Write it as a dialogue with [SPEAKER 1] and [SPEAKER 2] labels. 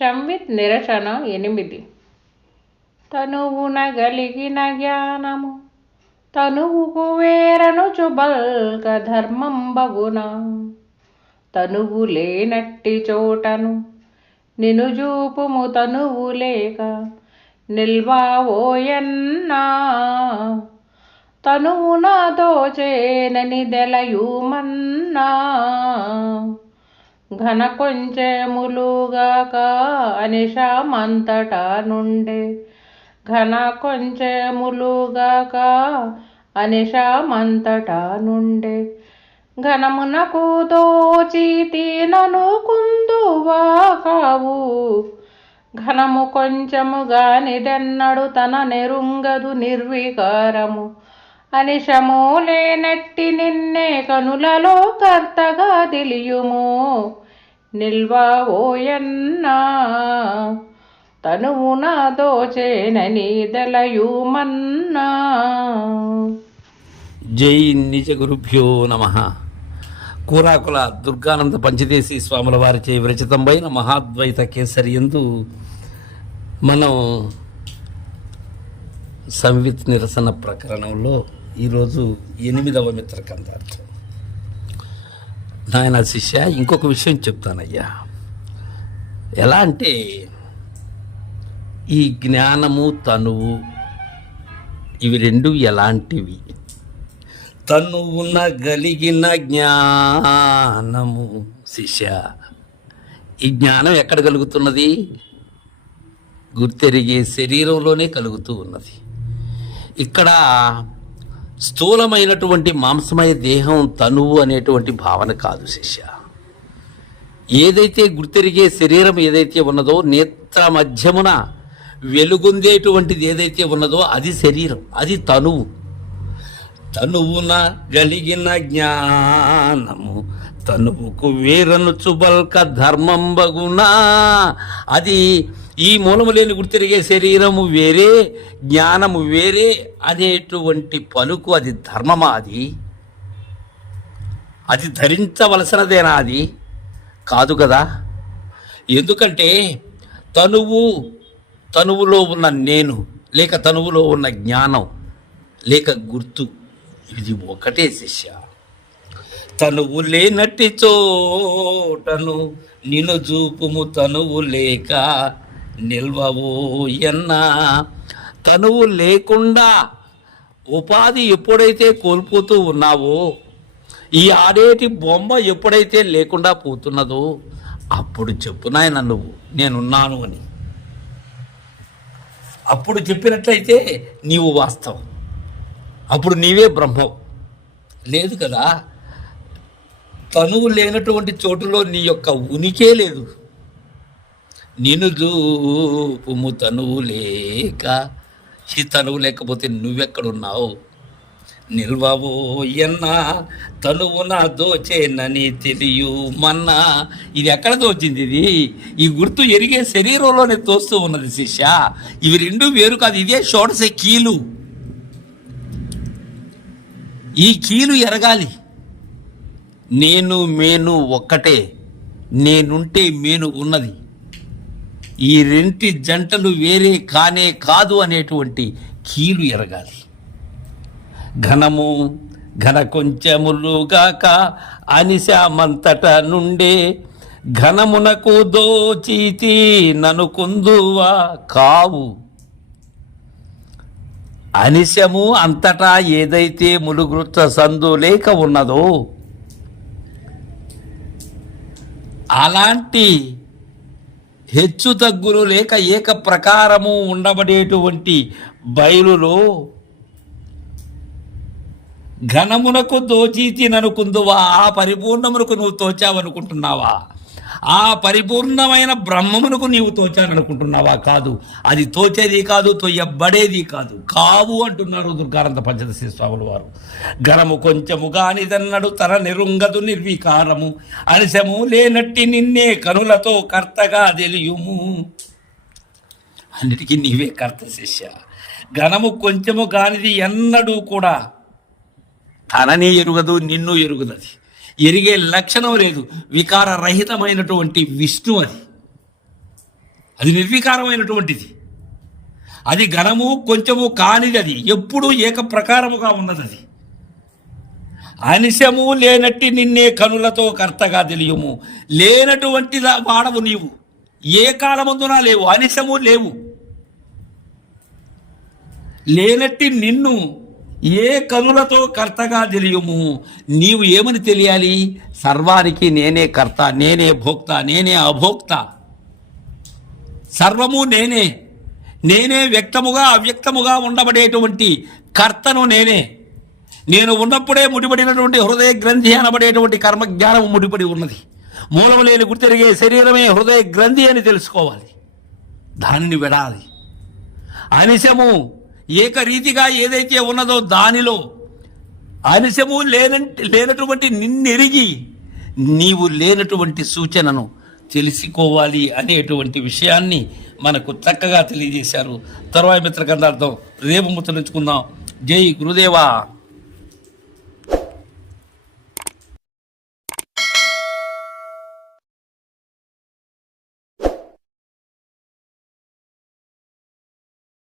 [SPEAKER 1] సంవిత్ నిరసన ఎనిమిది. తనువున గలిగిన జ్ఞానము తనువుకు వేరను చుబల్క ధర్మం బగున. తనువు లేనట్టి చోటను నిను చూపుము తనువు లేక నిల్వావోయన్నా. తనువున దోచేనని దెలయుమన్నా. ఘన కొంచెములుగాక అనిషమంతటా నుండే. ఘన కొంచెములుగాక అనిషమంతటా నుండే. ఘనమునకు దోచితి నను కుందువా కావు ఘనము కొంచెము నిదెన్నడు తన నెరుంగదు నిర్వికారము. అనిశము లేనట్టి నిన్నే కనులలో కర్తగా తెలియుము. నిల్వావోయన్నా తనువున దోచేనని దలయుమన్నా
[SPEAKER 2] జై నిజ గురుభ్యో నమ. కూరాకుల దుర్గానంద పంచదేశి స్వాముల వారిచే విరచితంపైన మహాద్వైత కేసరి ఎందు మనం సంవిత్ నిరసన ప్రకరణంలో ఈరోజు ఎనిమిదవ మిత్రకందార్థం. నాయన శిష్య ఇంకొక విషయం చెప్తానయ్యా. ఎలా అంటే ఈ జ్ఞానము తనువు ఇవి రెండు ఎలాంటివి? తనువున గలిగిన జ్ఞానము శిష్య. ఈ జ్ఞానం ఎక్కడ కలుగుతున్నది? గుర్తెరిగే శరీరంలోనే కలుగుతూ ఉన్నది. ఇక్కడ స్థూలమైనటువంటి మాంసమయ దేహం తనువు అనేటువంటి భావన కాదు శిష్య. ఏదైతే గుర్తెరిగే శరీరం ఏదైతే ఉన్నదో నేత్ర మధ్యమున వెలుగొందేటువంటిది ఏదైతే ఉన్నదో అది శరీరం అది తనువు. తనువున గలిగిన జ్ఞానము తనువుకు వేరను బల్క ధర్మం బగునా. అది ఈ మూలము లేని గుర్తిరిగే శరీరము వేరే జ్ఞానము వేరే అనేటువంటి పలుకు అది ధర్మమా అది? అది ధరించవలసినదేనా అది? కాదు కదా. ఎందుకంటే తనువు తనువులో ఉన్న నేను లేక తనువులో ఉన్న జ్ఞానం లేక గుర్తు ఇది ఒకటే శిష్య. తనువు లేనట్టి చోటను నిన్ను చూపుము తనువు లేక నిల్వవు ఎన్నా. తనువు లేకుండా ఉపాధి ఎప్పుడైతే కోల్పోతూ ఉన్నావో ఈ ఆడేటి బొమ్మ ఎప్పుడైతే లేకుండా పోతున్నదో అప్పుడు చెప్పు నాయన నువ్వు నేనున్నాను అని. అప్పుడు చెప్పినట్లయితే నీవు వాస్తవం. అప్పుడు నీవే బ్రహ్మం. లేదు కదా? తనువు లేనటువంటి చోటులో నీ యొక్క ఉనికే లేదు. నిను దూపుము తనువు లేక ఈ తనువు లేకపోతే నువ్వెక్కడున్నావు? నిల్వవో ఎన్నా నా దోచేనని తెలియు మన్నా ఇది ఎక్కడ దోచింది ఇది? ఈ గుర్తు ఎరిగే శరీరంలోనే తోస్తూ ఉన్నది శిష్య. ఇవి రెండు వేరు కాదు ఇదే షోడసే కీలు. ఈ కీలు ఎరగాలి. నేను మేను ఒక్కటే నేనుంటే మేను ఉన్నది. ఈ రెంటి జంటలు వేరే కానే కాదు అనేటువంటి కీలు ఎరగాలి. ఘనము ఘన కొంచెములుగాక అనిశామంతట నుండే ఘనమునకు దోచీతి ననుకుందువా కావు. అనిశము అంతటా ఏదైతే ములుగుర్త సందు లేక ఉన్నదో అలాంటి హెచ్చు తగ్గులు లేక ఏక ప్రకారము ఉండబడేటువంటి బయలులో ఘనమునకు దోచీతి ననుకుందువా ఆ పరిపూర్ణమునకు నువ్వు తోచావనుకుంటున్నావా? ఆ పరిపూర్ణమైన బ్రహ్మమునకు నీవు తోచాననుకుంటున్నావా? కాదు. అది తోచేది కాదు తొయ్యబడేది కాదు. కావు అంటున్నారు దుర్గానంద పంచదశి స్వాములు వారు. ఘనము కొంచెము కానిదన్నడు తన నిరుంగదు నిర్వికారము. అనిశము లేనట్టి నిన్నే కనులతో కర్తగా తెలియుము. అన్నిటికీ నీవే కర్త శిష్య. ఘనము కొంచెము కానిది ఎన్నడూ కూడా తనని ఎరుగదు నిన్ను ఎరుగుదది. ఎరిగే లక్షణం లేదు. వికార రహితమైనటువంటి విష్ణు అది. అది నిర్వికారమైనటువంటిది. అది ఘనము కొంచెము కానిది అది. ఎప్పుడూ ఏకప్రకారముగా ఉన్నది అది. అనిశము లేనట్టి నిన్నే కనులతో కర్తగా తెలియము. లేనటువంటి వాడవు నీవు. ఏ కాలమందున లేవు? అనిశము లేవు. లేనట్టి నిన్ను ఏ కనులతో కర్తగా తెలియము? నీవు ఏమని తెలియాలి? సర్వానికి నేనే కర్త నేనే భోక్త నేనే అభోక్త. సర్వము నేనే. నేనే వ్యక్తముగా అవ్యక్తముగా ఉండబడేటువంటి కర్తను నేనే. నేను ఉన్నప్పుడే ముడిపడినటువంటి హృదయ గ్రంథి అనబడేటువంటి కర్మజ్ఞానం ముడిపడి ఉన్నది. మూలము లేని గుర్తెరిగే శరీరమే హృదయ గ్రంథి అని తెలుసుకోవాలి. దానిని విడాలి అనిశము ఏకరీతిగా ఏదైతే ఉన్నదో దానిలో అనిశము లేనంటి లేనటువంటి నిన్నెరిగి నీవు లేనటువంటి సూచనను తెలుసుకోవాలి అనేటువంటి విషయాన్ని మనకు చక్కగా తెలియజేశారు. తర్వాత మిత్ర రేపు ముచ్చరించుకుందాం. జై గురుదేవా.